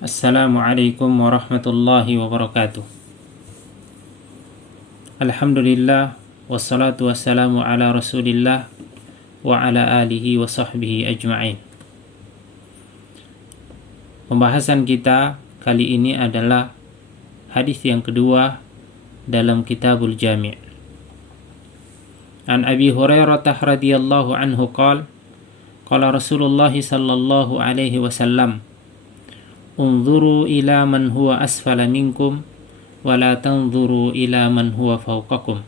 Assalamualaikum warahmatullahi wabarakatuh. Alhamdulillah wassalatu wassalamu ala Rasulillah wa ala alihi wa sahbihi ajma'in. Pembahasan kita kali ini adalah hadis yang kedua dalam Kitabul Jami'. An Abi Hurairah radhiyallahu anhu qala Rasulullah sallallahu alaihi wasallam unzuru ila man huwa asfala minkum wa la tanzuru ila man huwa fawqakum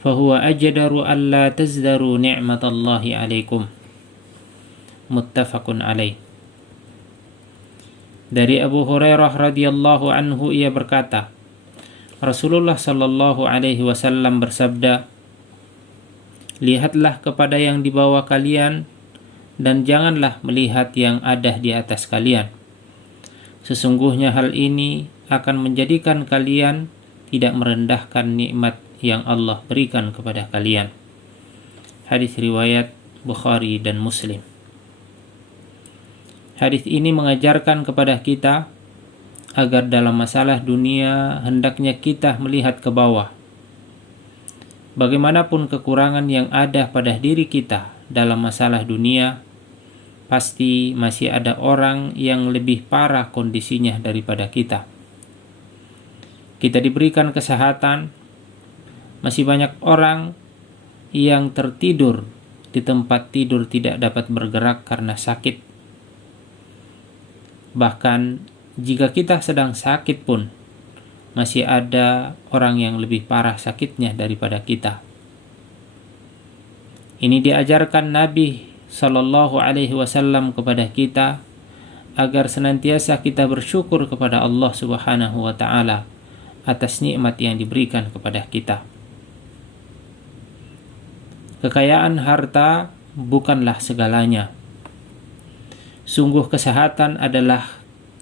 fahuwa ajdaru alla tazdaru ni'matallahi alaikum. Muttafaqun alaih. Dari Abu Hurairah radhiyallahu anhu ia berkata, Rasulullah sallallahu alaihi wasallam bersabda, lihatlah kepada yang di bawah kalian dan janganlah melihat yang ada di atas kalian. Sesungguhnya hal ini akan menjadikan kalian tidak merendahkan nikmat yang Allah berikan kepada kalian. Hadis riwayat Bukhari dan Muslim. Hadis ini mengajarkan kepada kita agar dalam masalah dunia hendaknya kita melihat ke bawah. Bagaimanapun kekurangan yang ada pada diri kita dalam masalah dunia, pasti masih ada orang yang lebih parah kondisinya daripada kita. Kita diberikan kesehatan, masih banyak orang yang tertidur di tempat tidur tidak dapat bergerak karena sakit. Bahkan jika kita sedang sakit pun, masih ada orang yang lebih parah sakitnya daripada kita. Ini diajarkan Nabi Sallallahu alaihi wasallam kepada kita agar senantiasa kita bersyukur kepada Allah Subhanahu wa ta'ala atas nikmat yang diberikan kepada kita. Kekayaan harta bukanlah segalanya. Sungguh kesehatan adalah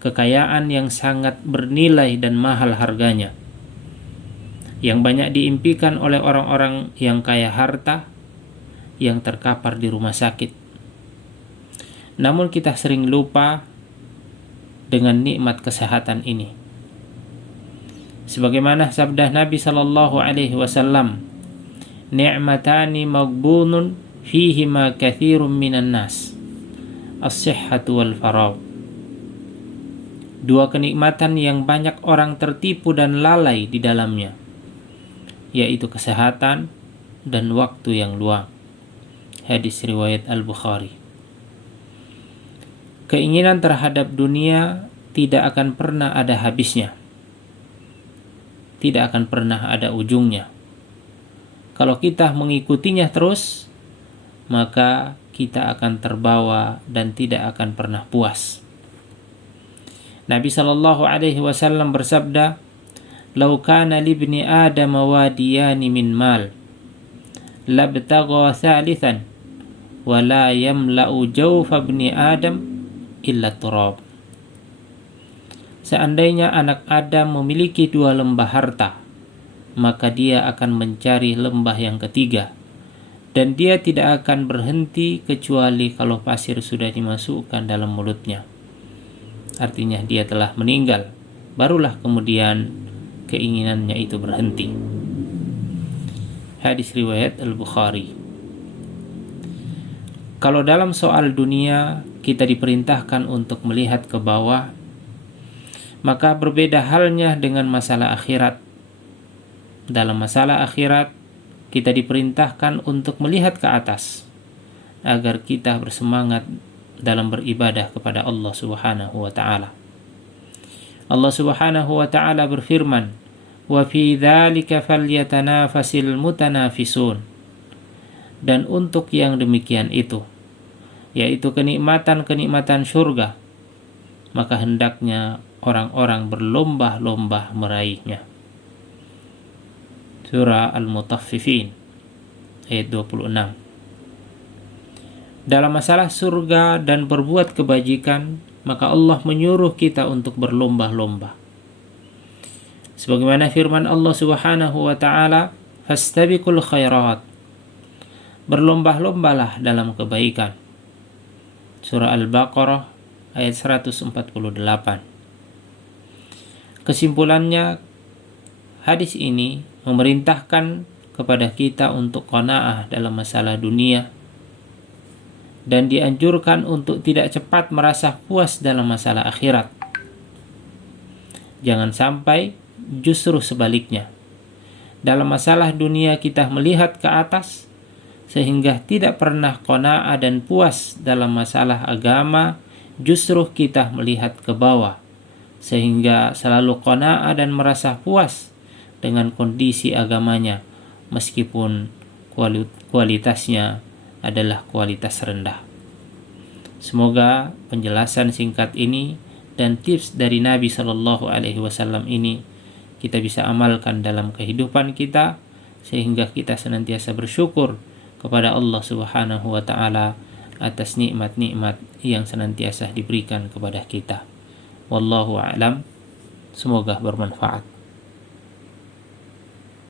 kekayaan yang sangat bernilai dan mahal harganya, yang banyak diimpikan oleh orang-orang yang kaya harta, yang terkapar di rumah sakit. Namun kita sering lupa dengan nikmat kesehatan ini. Sebagaimana sabda Nabi sallallahu alaihi wasallam, ni'matani maghbunun fihima katsirun minan nas, as-sihhatu wal faragh. Dua kenikmatan yang banyak orang tertipu dan lalai di dalamnya, yaitu kesehatan dan waktu yang luang. Hadis riwayat Al-Bukhari. Keinginan terhadap dunia tidak akan pernah ada habisnya. Tidak akan pernah ada ujungnya. Kalau kita mengikutinya terus, maka kita akan terbawa dan tidak akan pernah puas. Nabi sallallahu alaihi wasallam bersabda, "Lau kana libni Adam wadiyani min mal, labtagha thalithan wa la yamla'u jawfa ibni Adam illa turab." Seandainya anak Adam memiliki dua lembah harta, maka dia akan mencari lembah yang ketiga, dan dia tidak akan berhenti kecuali kalau pasir sudah dimasukkan dalam mulutnya. Artinya dia telah meninggal, barulah kemudian keinginannya itu berhenti. Hadis riwayat Al-Bukhari. Kalau dalam soal dunia kita diperintahkan untuk melihat ke bawah, maka berbeda halnya dengan masalah akhirat. Dalam masalah akhirat, kita diperintahkan untuk melihat ke atas, agar kita bersemangat dalam beribadah kepada Allah Subhanahu wa ta'ala. Allah Subhanahu wa ta'ala berfirman, wa fi dzalika falyatanafasil mutanafisun. Dan untuk yang demikian itu, yaitu kenikmatan-kenikmatan surga, maka hendaknya orang-orang berlomba-lomba meraihnya. Surah Al-Mutaffifin ayat 26. Dalam masalah surga dan berbuat kebajikan, maka Allah menyuruh kita untuk berlomba-lomba. Sebagaimana firman Allah Subhanahu wa ta'ala, fastabiqul khairat. Berlomba-lombalah dalam kebaikan. Surah Al-Baqarah ayat 148. Kesimpulannya, hadis ini memerintahkan kepada kita untuk qanaah dalam masalah dunia dan dianjurkan untuk tidak cepat merasa puas dalam masalah akhirat. Jangan sampai justru sebaliknya. Dalam masalah dunia kita melihat ke atas sehingga tidak pernah qanaah dan puas. Dalam masalah agama justru kita melihat ke bawah sehingga selalu qanaah dan merasa puas dengan kondisi agamanya meskipun kualitasnya adalah kualitas rendah. Semoga penjelasan singkat ini dan tips dari Nabi Shallallahu Alaihi Wasallam ini kita bisa amalkan dalam kehidupan kita sehingga kita senantiasa bersyukur kepada Allah Subhanahu wa taala atas nikmat-nikmat yang senantiasa diberikan kepada kita. Wallahu a'lam. Semoga bermanfaat.